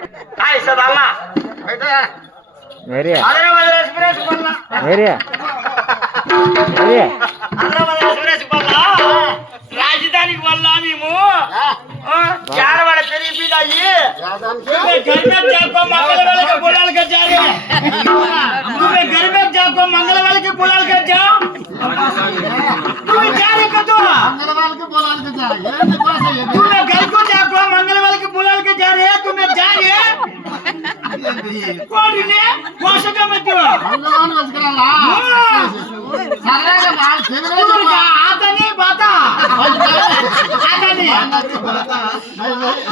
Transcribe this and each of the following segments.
काय सदाला मेरिया आंध्रप्रदेश एक्सप्रेस बोलना मेरिया मेरिया आंध्रप्रदेश एक्सप्रेस बोलना राजधानी बोलना మేము चार वाला तेरी भी दाई तुम्हें घर में जाको मंगल वाले के बुलाल कर जा रहे तुम्हें घर में जाको मंगल वाले के बुलाल कर जाओ तुम्हें जा रहे को तो मंगल वाले के बुलाल के जा ये नहीं पास है तुम्हें घर को जाको मंगल वाले के बुलाल कर जा रहे तुम्हें जा रहे कौन ने कौन सा काम है भगवान बस कराला सारे का बाल फेंकने तुम्हें आता नहीं बाता आता नहीं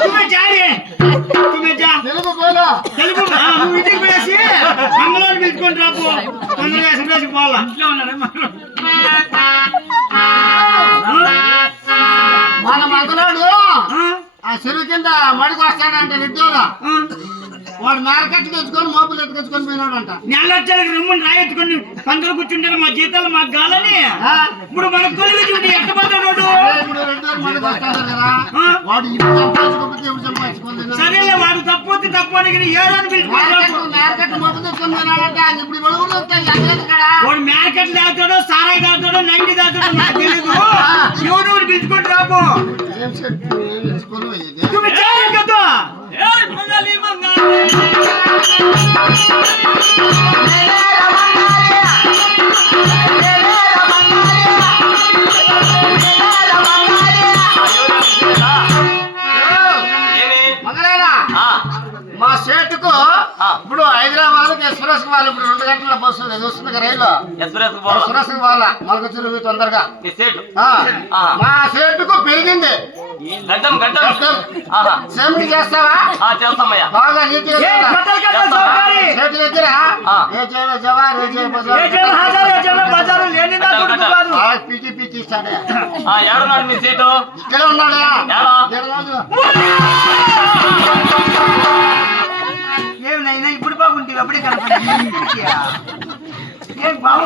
तुम्हें जा रहे तुम्हें जा తెలుగు बोलो తెలుగు నువ్వు ఇంటికి పోయేసి మంగళవారం పిలుచుకొని రాపు తొందరగా ఎస్ఎంఎస్కి పోవాలా ఇంట్లో ఉన్నాడే మన మంగళోడు ఆ చెరువు కింద మడికి వస్తాడంట రెడ్డిగా వాడు మార్కెట్ తెచ్చుకొని మోపులు ఎత్తుకొచ్చుకొని పోయినాడంట నెల వచ్చాక రమ్మని రాయెత్తుకొని పందులు కూర్చుంటారు మా జీతాలు మాకు కాలని ఇప్పుడు మన కొలివి చూడు ఎట్ట పోతాడు ఇప్పుడు రెడ్డి మడికి వస్తాడు కదా వాడు ఇప్పుడు సంపాదించుకోకపోతే ఎప్పుడు సంపాదించుకోలేదు సరేలే వాడు తప్పు వస్తే తప్పు అని ఏడాది పిలుచుకుంటారు మార్కెట్ మోపు తెచ్చుకొని పోయినాడంట ఇప్పుడు బడుగులు వస్తాయి ఎక్కడ వాడు మార్కెట్ దాతాడో సారాయి దాతాడో నైంటి దాతాడో నాకు తెలియదు ఎవరు పిలుచుకొని రాపు ఏం చెప్పి తెచ్చుకొని పోయేది तुम्हें जाए कतो मंगली मंगली మా సేటుకు ఇప్పుడు హైదరాబాద్ ఎక్స్ప్రెస్ వాళ్ళు ఇప్పుడు 2 గంటల బస్సు వస్తుంది కదా రైలు ఎక్స్ప్రెస్ వాళ్ళ మనకు చెరువు తొందరగా మా సేటుకు పెరిగింది సేమింగ్ చేస్తావా బాగా నీట్గా సేటు దగ్గర ఏ జవార్ ఏ పీకి పీకి ఇస్తాడే మీ సీటు ఇక్కడే ఉన్నాడా ఏమైనా ఇప్పుడు బాగుంటే అప్పుడే కనపడి ఏం బాబు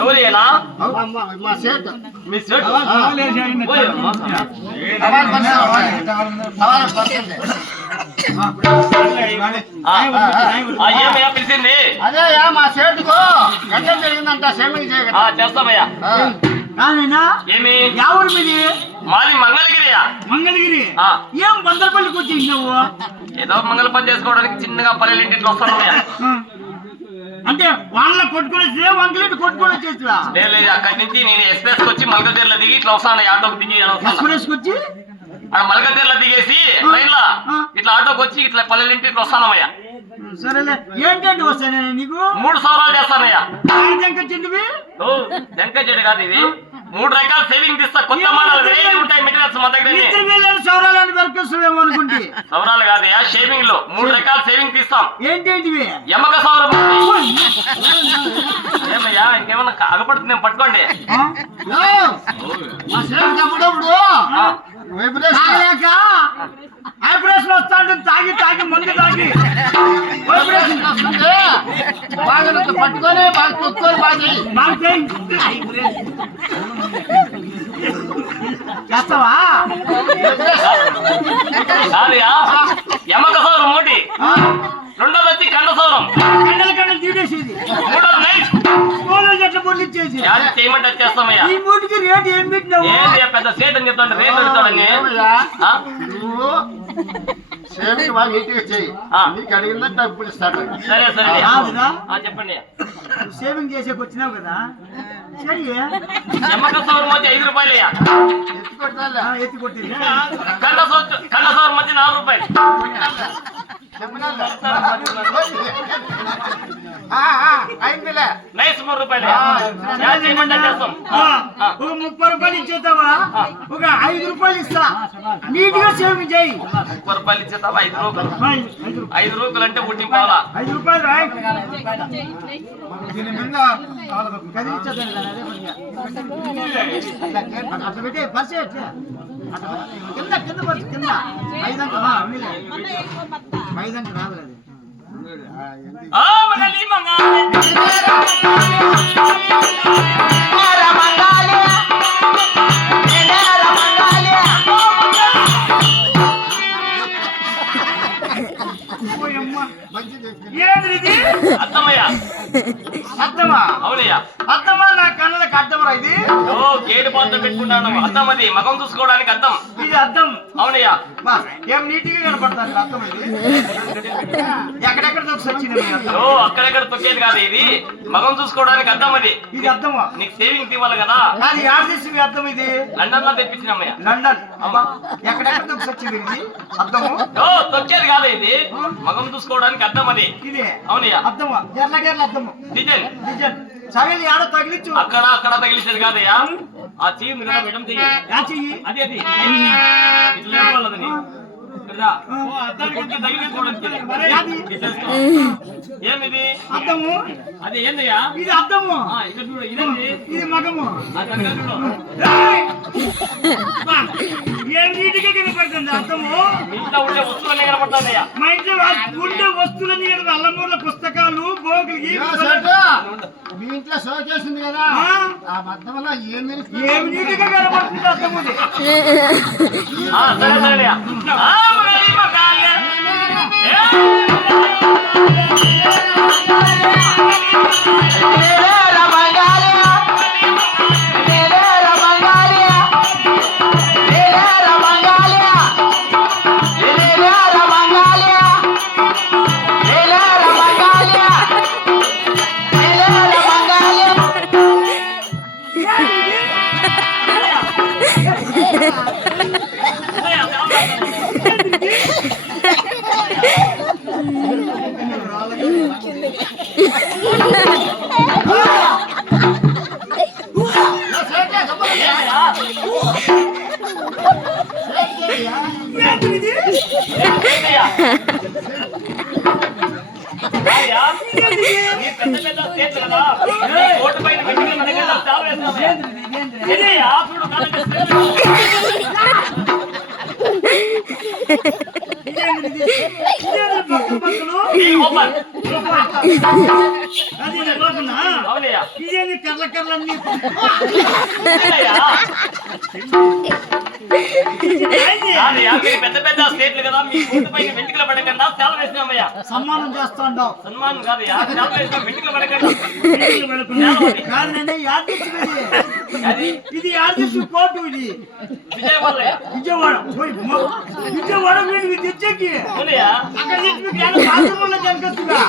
ఎవరేనా మా సేట్ మీ సీటు ఏమయ్యా పిలిచింది అదే మా సేటుకు గంటం జరిగిందంట సేమింగ్ చేయగల చేస్తామయ్యా ఏమి ఎవరు మీది మాది మంగళగిరియా మంగళగిరి ఏం బందరపల్లికి వచ్చి నువ్వు ఏదో మంగళ పని చేసుకోవడానికి చిన్నగా పల్లెలు ఇంటికి వస్తానయ్యా అంటే వాళ్ళ కొట్టుకుని వంకలేటి కొట్టుకుని వచ్చేసిరా లేదు అక్కడి నుంచి నేను ఎక్స్ప్రెస్ వచ్చి మల్కతీర్లో దిగి ఇట్లా వస్తాను ఆటోకి దిగి ఎక్స్ప్రెస్ వచ్చి మల్కతీర్లో దిగేసి ట్రైన్ లో ఇట్లా ఆటోకి వచ్చి ఇట్లా పల్లెలు ఇంటికి వస్తానమ్మయ్యా సరేలే ఏంటంటే వస్తానే నీకు 3 సవరాలు చేస్తానయ్యా చెందివి జంక చెడు కాదు ఇవి 3 రకాల సేవింగ్ తీస్తా కొత్త మోడల్ వేరే ఉంటాయి మెటీరియల్స్ మా దగ్గర సౌరాలని దొరికేస్తావేమో అనుకుంటే సవరాలు కాదయ్యా షేవింగ్ లో 3 రకాల సేవింగ్ తీస్తాం ఏంటేంటివి ఎమ్మక సౌరం ఏమయ్యా ఇంకేమన్నా అగపడుతుంది పట్టుకోండి మా సేట్ కప్పుడప్పుడు వైబ్రేషన్ వస్తాడు తాగి తాగి మందు తాగి వైబ్రేషన్ వస్తుంది బాగా పట్టుకొని బాగా తొక్కుకొని బాగా చేస్తావా కాదయ్యా ఎమ్మక సౌరం మోటి రెండోది వచ్చి కండ సౌరం కండలు కండలు తీసేసేది మూడోది నైట్ స్కూల్లో చెట్లు పొందించేసి చేయమంటే చేస్తామయ్యా ఈ మూటికి రేటు ఏం పెట్టినావు ఏంటి పెద్ద సేట్ అని చెప్తాను రేట్ పెడతాడని నువ్వు సేవింగ్ బాగా నీట్గా చేయి నీకు అడిగిందంటే డబ్బులు ఇస్తాడు సరే సరే కాదురా చెప్పండి సేవింగ్ చేసేకి వచ్చినావు కదా సరే ఎమ్మక సౌరం వచ్చి 5 రూపాయలయ్యా ఎత్తి కొట్టాలి ఎత్తి కొట్టింది కండ సౌరం వచ్చి 4 రూపాయలు అయిందిలే నైస్ 3 రూపాయలు చేయమంటే చేస్తాం ఒక 30 రూపాయలు ఇచ్చేస్తావా ఒక 5 రూపాయలు ఇస్తా నీట్ గా సేవింగ్ చేయి 30 రూపాయలు ఇచ్చేస్తావా 5 రూపాయలు 5 రూపాయలు అంటే ఉట్టి పోవాలా 5 రూపాయలు రాయ్ దీని మీద కదిలించదండి అట్లా పెట్టి పరిచయం కింద కింద పట్టు కింద ఐదంక ఐదంక రాదు అర్థమయ్యా అర్థమా అవునయ్యా అర్థమా నా కళ్ళకి అర్థమరా ఇది గేటు పాత్ర పెట్టుకున్నాను అర్థం అది మగం చూసుకోవడానికి అర్థం ఇది అర్థం అవునయ్యా ఏం నీట్గా కనపడతాను అర్థం ఇది ఎక్కడెక్కడ వచ్చింది అక్కడెక్కడ తొక్కేది కాదు ఇది మగం చూసుకోవడానికి అర్థం అది ఇది అర్థమా నీకు సేవింగ్ ఇవ్వాలి కదా అది యాడ్ చేసి అర్థం ఇది లండన్ లో తెప్పించినమ్మయ్యా లండన్ అమ్మా ఎక్కడెక్కడ వచ్చింది ఇది అర్థము తొక్కేది కాదు ఇది మగం చూసుకోవడానికి అర్థం అది ఇది అవునయ్యా అర్థమా గెర్ల గెర్ల అర్థము డిజైన్ డిజైన్ సగలి ఆడ తగిలిచ్చు అక్కడ అక్కడ తగిలిసేది కాదయ్యా ఆ చెయ్యి మీరు మేడం చెయ్యి యా చెయ్యి అది అది ఇట్లా లేపాలని ఏమిది అర్థము అది ఏందయ్యా ఇది అర్థము ఇక్కడ చూడు ఇదేంటి ఇది మగము ఏం నీటిగా కనపడుతుంది అర్థము ఇంట్లో ఉండే వస్తువులన్నీ కనపడతానయ్యా మా ఇంట్లో ఉండే వస్తువులన్నీ కదా అల్లమూర్ల పుస్తకాలు గోగులకి మీ ఇంట్లో షోకేస్ ఉంది కదా ఆ మధ్యలో ఏమి నీటిగా కనపడుతుంది అర్థము సరే సరే ఇదేమి కర్ల కర్లన్నీ పెద్ద పెద్ద స్టేట్లు కదా మీ పైన వెంట్రుకలు పడకుండా సేవ వేసినామయ్యా సన్మానం చేస్తా ఉండవు సన్మానం కాదయ్యా సేవ వేసిన వెంట్రుకలు పడకుండా ఇది ఆర్టీసీ కోర్టు ఇది విజయవాడ విజయవాడ వీడికి తెచ్చేకి అక్కడ బాత్రూంలో కనిపిస్తుందా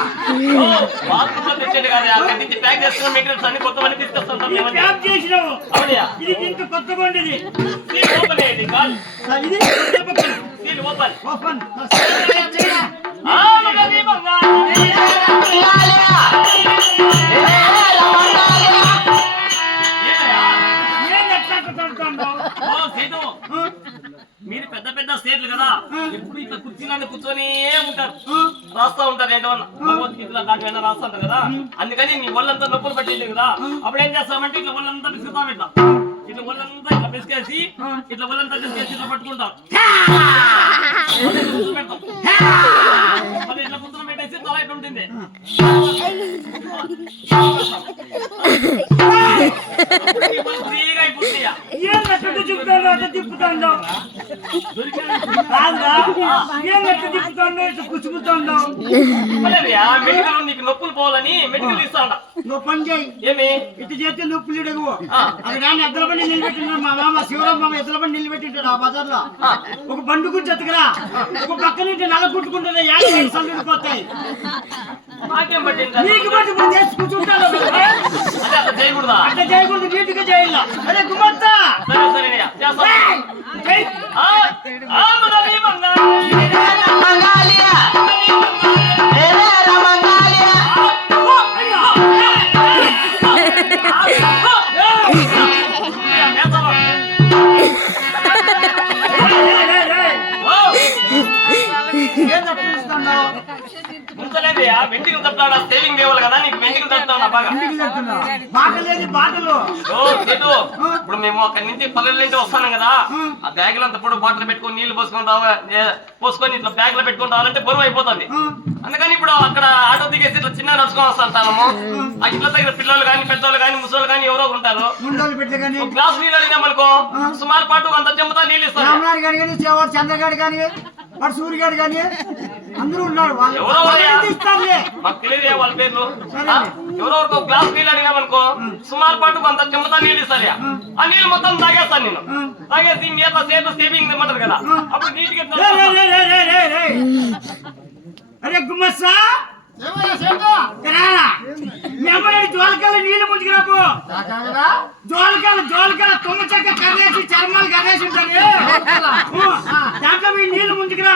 బాత్రూంలో తెచ్చేది కాదు అక్కడ నుంచి ప్యాక్ చేస్తున్న మెటీరియల్స్ అన్ని కొత్తవన్నీ తీసుకొస్తాం ప్యాక్ చేసినావు అవునయ్యా ఇది ఇంత కొత్త బండిది ఓపెన్ అయ్యింది కాల్ ఇది సీల్ ఓపెన్ ఓపెన్ మీరు పెద్ద పెద్ద స్టేట్లు కదా ఎప్పుడు ఇట్లా కుర్చీలను కూర్చొని ఉంటారు రాస్తా ఉంటారు ఏంటో భగవద్గీతలో దాంట్లో రాస్తా ఉంటారు కదా అందుకని నీ ఒళ్ళంతా నొప్పులు పట్టేది కదా అప్పుడు ఏం చేస్తామంటే ఇట్లా ఒళ్ళంతా పిసుకుతాం ఇట్లా ఇట్లా ఒళ్ళంతా ఇట్లా పిసికేసి ఇట్లా ఒళ్ళంతా పిసికేసి ఇట్లా పట్టుకుంటాం మళ్ళీ ఇట్లా కూర్చొని పెట్టేసి తల ఇట్లా ఉంటుంది ఫ్రీగా అయిపోతుందియా చెప్తాను అట్లా తిప్పుతాను కూర్చుకుంటాను మెడికల్ నీకు నొప్పులు పోవాలని మెడికల్ ఇస్తా ఉంటా నువ్వు పని చేయి ఏమి ఇటు చేస్తే నొప్పులు ఇడగు అది కానీ ఎద్దల బండి నిలబెట్టినాడు మా మామ శివరాం మామ ఎద్దల బండి నిలబెట్టింటాడు ఆ బజార్ లో ఒక బండి గురించి ఎత్తుకురా ఒక పక్క నుంచి నల్ల కుట్టుకుంటుంది సల్లిపోతాయి నాకేం పట్టింది నీకు బట్టి ఇప్పుడు చేసి కూర్చుంటాను అట్లా చేయకూడదా అట్లా చేయకూడదు నీట్గా చేయాల అదే గుమ్మత్తా సరే సరే చేస్తా తుంచలేదయ్యా, వెంటికలు తప్పుతావు, సేవింగ్ లేవాలి కదా, నీకు వెంటికలు తప్పుతావు నా బాగా. బాటలేదు బాటలు. ఓ సేటు, ఇప్పుడు మేము అక్కడి నుంచి పల్లెల నుంచి వస్తాను కదా, ఆ బ్యాగులు అంతా పొడి బాటలు పెట్టుకొని నీళ్లు పోసుకొని ఇట్లా బ్యాగ్ లో పెట్టుకుని రావాలంటే బరువు అయిపోతుంది. అందుకని ఇప్పుడు అక్కడ ఆటో దిగేసి ఇట్లా చిన్న నడుచుకొని వస్తాము. ఆ ఇంట్లో దగ్గర పిల్లలు కానీ పెద్దోళ్ళు కానీ ముసలు కానీ ఎవరో ఉంటారు. గ్లాస్ నీళ్ళు అడిగామనుకో సుమారు పాటు అంత చెంబుతా నీళ్ళు ఇస్తారు. చంద్రగాడు కానీ వాడు సూర్యగాడు కానీ అందరూ ఉన్నారు. మాకు తెలియదు వాళ్ళ పేర్లు. ఎవరెవరికి ఒక గ్లాస్ నీళ్ళు అడిగామనుకో సుమారు పాటు అంత చెంబుతా నీళ్ళు ఇస్తారు. ఆ నీళ్ళు మొత్తం తాగేస్తాను నేను. తాగేసి మీ యొక్క సేపు సేవింగ్ ఇమ్మంటారు కదా, అప్పుడు నీటికి అరే గుమ్మస్సా జోలకాల నీళ్లు ముంచుకురాపు. జోలకాల తుమ్మ చెక్క కర్రేసి చర్మాలు కర్రేసి ఉంటారు. దాంట్లో మీ నీళ్లు ముంచుకురా.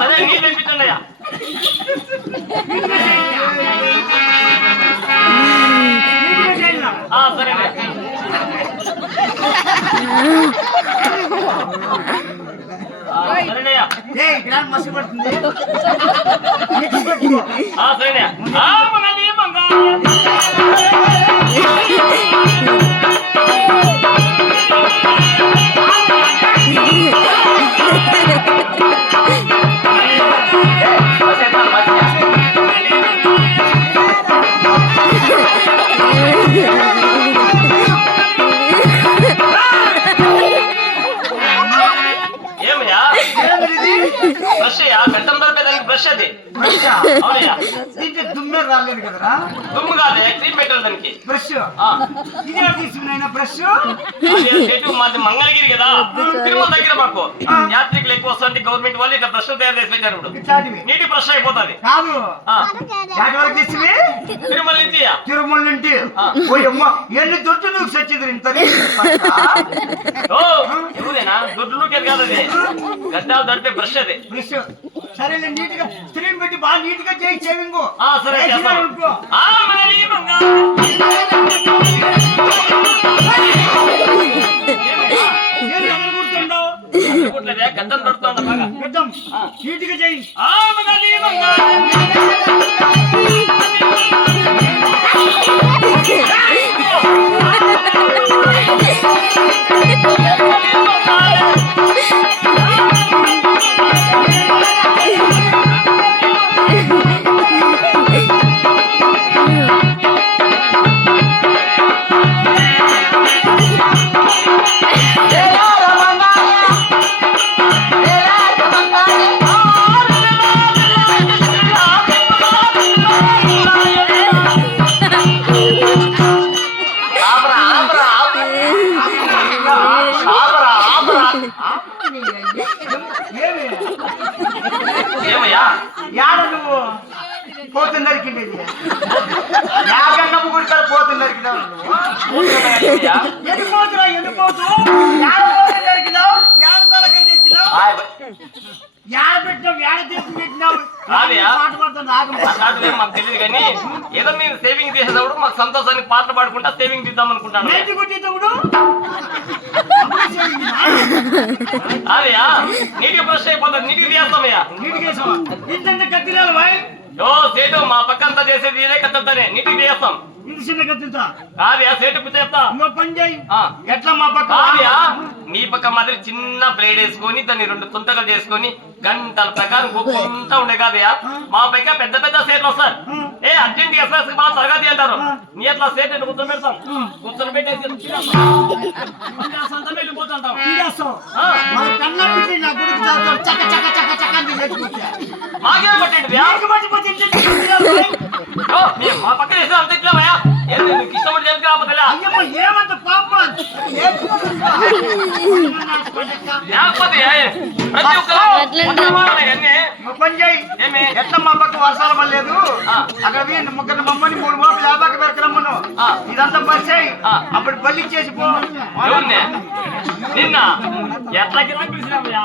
సరే నీళ్ళు తెప్పించండియా. సరే సరేనయ్యా. మసి పడుతుంది. సరేనయ్యా. బ్రష్ అది దుమ్మే రాలేదు కదరా. దుమ్ము కాదు, క్రీమ్ పెట్టాలి దానికి. బ్రష్ ఇదే తీసుకున్నా. బ్రష్ మాది మంగళగిరి కదా, తిరుమల దగ్గర మాకు యాత్రికులు ఎక్కువ వస్తుంది. గవర్నమెంట్ వాళ్ళు ఇట్లా బ్రష్ తయారు చేసి పెట్టారు. ఇప్పుడు నీటి బ్రష్ అయిపోతుంది. తిరుమల నుంచి తిరుమల నుండి ఎన్ని దొడ్డు నువ్వు సచ్చింది ఇంత ఎవరేనా దొడ్లు నూకేది కాదు, అది గడ్డాలు దొరికే బ్రష్ అది. బ్రష్ సరేలే, నీట్ గా స్క్రీన్ పెట్టి బాగా నీట్ గా చేయి షేవింగ్. సరే గడ్డం దొరుకుతుందా బాగా? గడ్డం నీట్ గా చేయి. ఏమయ్యా యాడ నువ్వు పోతుంది నరికిండేది? యాగన్నమ్మ గుడికాడ పోతుంది నరికినావు. ఎండిపోతురా ఎండిపోతూ నరికినావు. యాడ తలకే తెచ్చినావు, యాడ పెట్టినావు, యాడ తీసి పెట్టినావు. మాకు తెలియదు కానీ ఏదో మీరు సేవింగ్ చేసేటప్పుడు మాకు సంతోషానికి పాటలు పాడుకుంటా సేవింగ్ తీద్దాం అనుకుంటాను. అదేయా నీటికి బ్రష్ అయిపోతుంది, నీటికి తీస్తామయ్యా. ఓ సేటు మా పక్క అంతా చేసేది ఇదే కత్తంతానే నీటికి తీస్తాం. ఎట్లా మా పక్క మీ పక్క మాదిరి చిన్న బ్లేడ్ వేసుకొని దాన్ని 2 తుంతలు చేసుకొని గంటల ప్రకారం కూకుంటా ఉండే కాదయా. మా పక్క పెద్ద పెద్ద సేట్లు వస్తారు. అర్జెంట్ ఎక్స్ప్రెస్ బాగా తరగతి అంటారు. నీ అట్లా సేట్ కూర్చొని పెడతాం, కూర్చొని పెట్టేసి వెళ్ళిపోతుంటాం. మాకేం పట్టండి మా పక్క చేస్తే అంత ఇట్లామయ్యా. ఇష్టపడి చెప్పి కాకపోతే ఏమంత పాపం ఎట్లా మా పక్క వర్షాలు పడలేదు. అక్కడ 3 మమ్మని 3 మాపలు యాభాకి పెరకరమ్మను. ఇదంతా పరిచయం అప్పుడు బల్లి చేసి పో. నిన్న ఎట్లా పిలిచినామయ్యా?